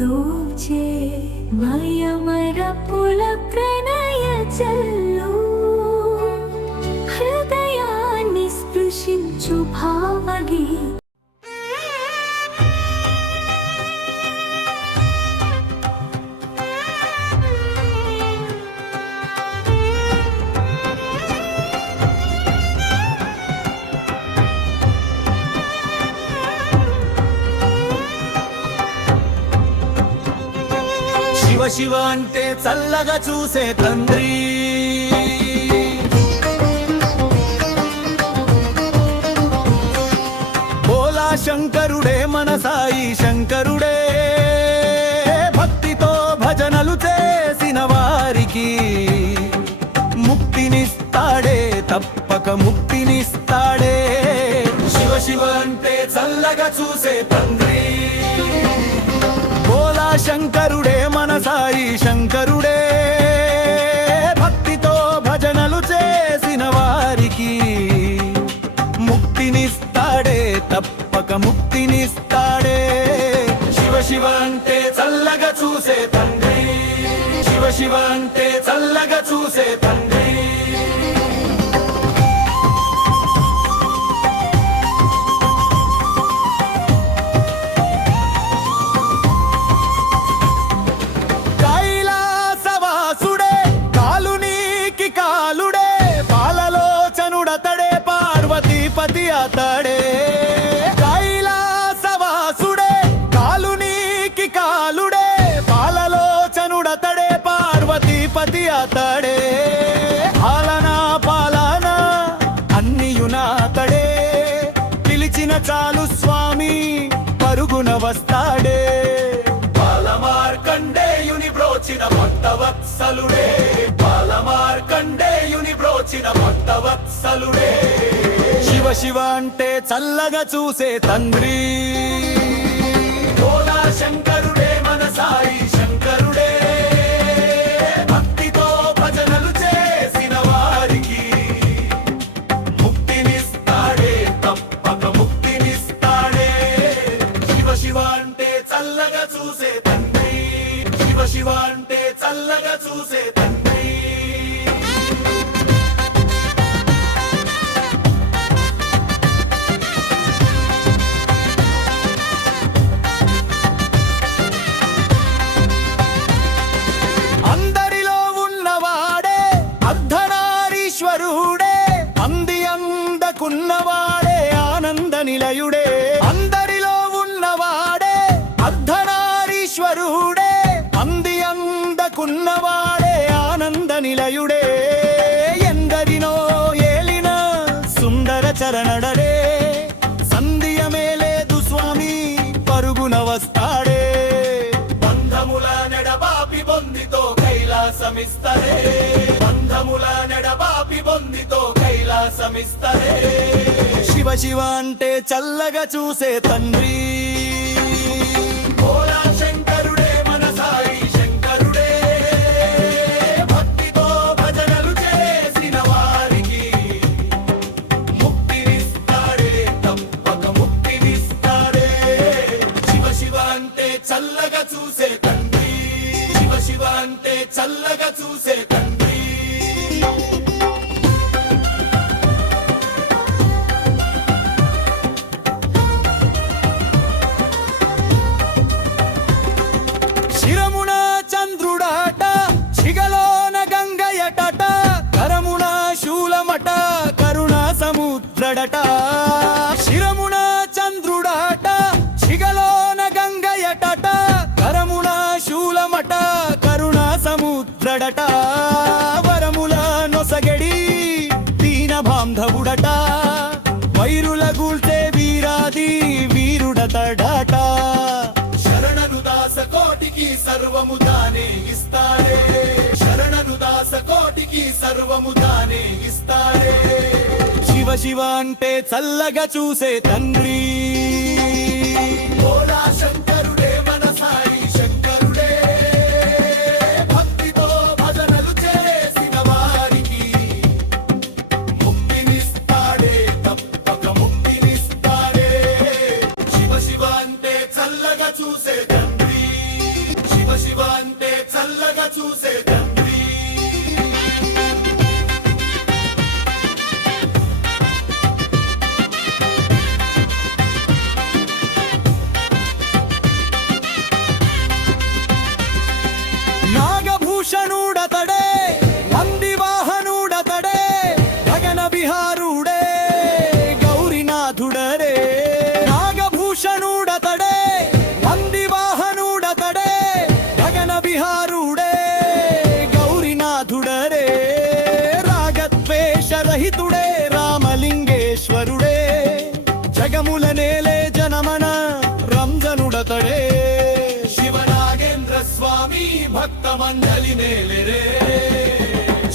దోచే మయమరపుల ప్రణయ చల్లు హృదయాన్ని స్పృశించు భావగీ శివ శివ అంటే చల్లగా చూసే తండ్రి, భోలా శంకరుడే మన సాయి శంకరుడే, భక్తితో భజనలు చేసిన వారికి ముక్తినిస్తాడే, తప్పక ముక్తినిస్తాడే. శివ శివ అంటే చల్లగా చూసే తండ్రి, భోలా శంకరుడే మన సాయి శంకరుడే, భక్తితో భజనలు చేసిన వారికి ముక్తినిస్తాడే, తప్పక ముక్తినిస్తాడే. శివ శివ అంటే చల్లగా చూసే తండ్రి, శివ శివ అంటే చల్లగా చూసే తండ్రి. అతడే కైలాసవాసుడే, కాలునీకి కాలుడే, పాలలోచనుడతడే, పార్వతీపతి అతడే. పాలనా పాలనా అన్నియునాతడే, పిలిచిన చాలు స్వామి పరుగున వస్తాడే. బాలమార్కండేయుని బ్రోచిన భక్తవత్సలుడే, బాలమార్కండేయుని బ్రోచిన భక్తవత్సలుడే. శివ శివ అంటే చల్లగా చూసే తండ్రి, భోలా శంకరుడే మన సాయి శంకరుడే, భక్తితో భజనలు చేసిన వారికి ముక్తినిస్తాడే, తప్పక ముక్తినిస్తాడే. శివ శివ అంటే చల్లగా చూసే తండ్రి, శివ శివ అంటే చల్లగా చూసే తండ్రి. ఉన్నవాడే ఆనంద నిలయుడే, అందరిలో ఉన్నవాడే అర్ధనారీశ్వరుడే, అంది అందకున్నవాడే ఆనంద నిలయుడే. ఎందరినో ఏలిన సుందర చరణడడే, సంధియమే లేదు స్వామి పరుగున వస్తాడే. బంధముల నెడబాపి బొందితో కైలాసమిస్తరే, బంధముల నెడబాపి బొందితో కైలాసమిస్తరే. శివ శివ అంటే చల్లగా చూసే తండ్రి, భోలా శంకరుడే మన సాయి శంకరుడే, భక్తితో భజనలు చేసిన వారికి ముక్తినిస్తాడే, తప్పక ముక్తినిస్తాడే. శివ శివ అంటే చల్లగా చూసే తండ్రి, శివ శివ అంటే చల్లగా చూసే తండ్రి. శిరమున చంద్రుడాట, శిగలోన గంగయటట, కరమున శూలమట, కరుణా సముద్రడట. శిరమున చంద్రుడాట, శిగలోన గంగయటట, కరమున శూలమట, కరుణా సముద్రడట. వరముల నొసగడి దీన బాంధవుడట, వైరుల గూల్చే వీరాది వీరుడతడట. శరణను దాస కోటికి సర్వము తానే ఇస్తాడే, శరణను దాస కోటికి సర్వము తానే ఇస్తాడే. శివ శివ అంటే చల్లగా చూసే తండ్రి, భోలా శంకరుడే మన సాయి శంకరుడే, భక్తితో భజనలు చేసిన వారికి ముక్తినిస్తాడే, తప్పక ముక్తినిస్తాడే. శివ శివ అంటే చల్లగా చూసే తండ్రి, చూసే తండ్రి. నాగభూషణుడతడే నందివాహనుడతడే గగన విహారుడే గౌరీనాథుడరే. నాగభూషణుడతడే నందివాహనుడతడే గగన విహారుడే గౌరీనాథుడరే. రాగద్వేషరహితుడే రామలింగేశ్వరుడే జగముల నేలే జనమన రంజనుడతడే. శివనాగేంద్ర స్వామి భక్త మండలి నేలరే.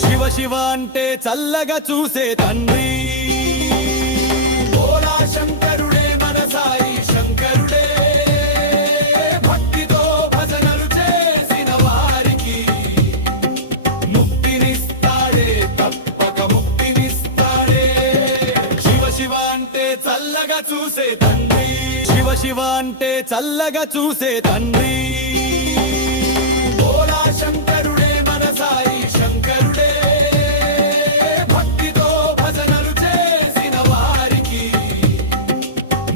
శివ శివ అంటే చల్లగా చూసే తండ్రి. భోలా శంకరుడే మన సాయి శంకరుడే. భక్తితో భజనలు చేసిన వారికి ముక్తినిస్తాడే, తప్పక ముక్తినిస్తాడే. శివ శివ అంటే చల్లగా చూసే తండ్రి. శివ శివ అంటే చల్లగా చూసే తండ్రి. భోలా శంకరుడే మన సాయి శంకరుడే. భక్తితో భజనలు చేసిన వారికి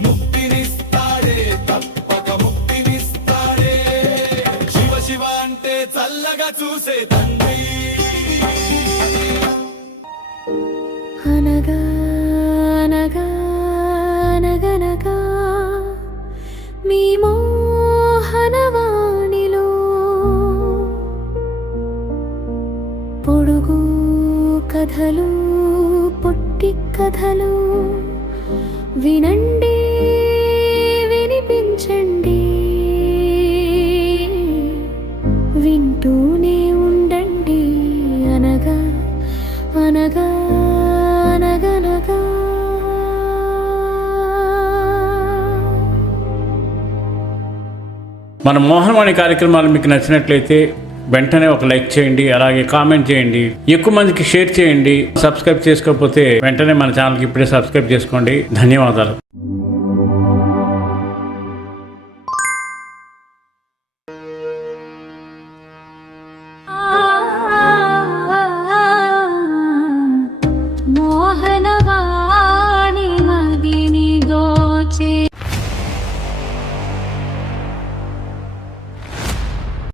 ముక్తినిస్తాడే, తప్పక ముక్తినిస్తాడే. శివ శివ అంటే చల్లగా చూసే తండ్రి. అనగా అనగా అనగనగా మీ మోహనవాణిలో పొడుగు కథలు పొట్టి కథలు వినండి వినిపించండి వింటూనే ఉండండి. అనగా అనగా అనగనగా. మన మోహనవాణి కార్యక్రమాలు మీకు నచ్చినట్లయితే వెంటనే ఒక లైక్ చేయండి, అలాగే కామెంట్ చేయండి, ఎక్కువ మందికి షేర్ చేయండి. సబ్స్క్రైబ్ చేసుకోకపోతే వెంటనే మన ఛానల్కి ఇప్పుడే సబ్స్క్రైబ్ చేసుకోండి. ధన్యవాదాలు. మోహనవాణి మదిని దోచే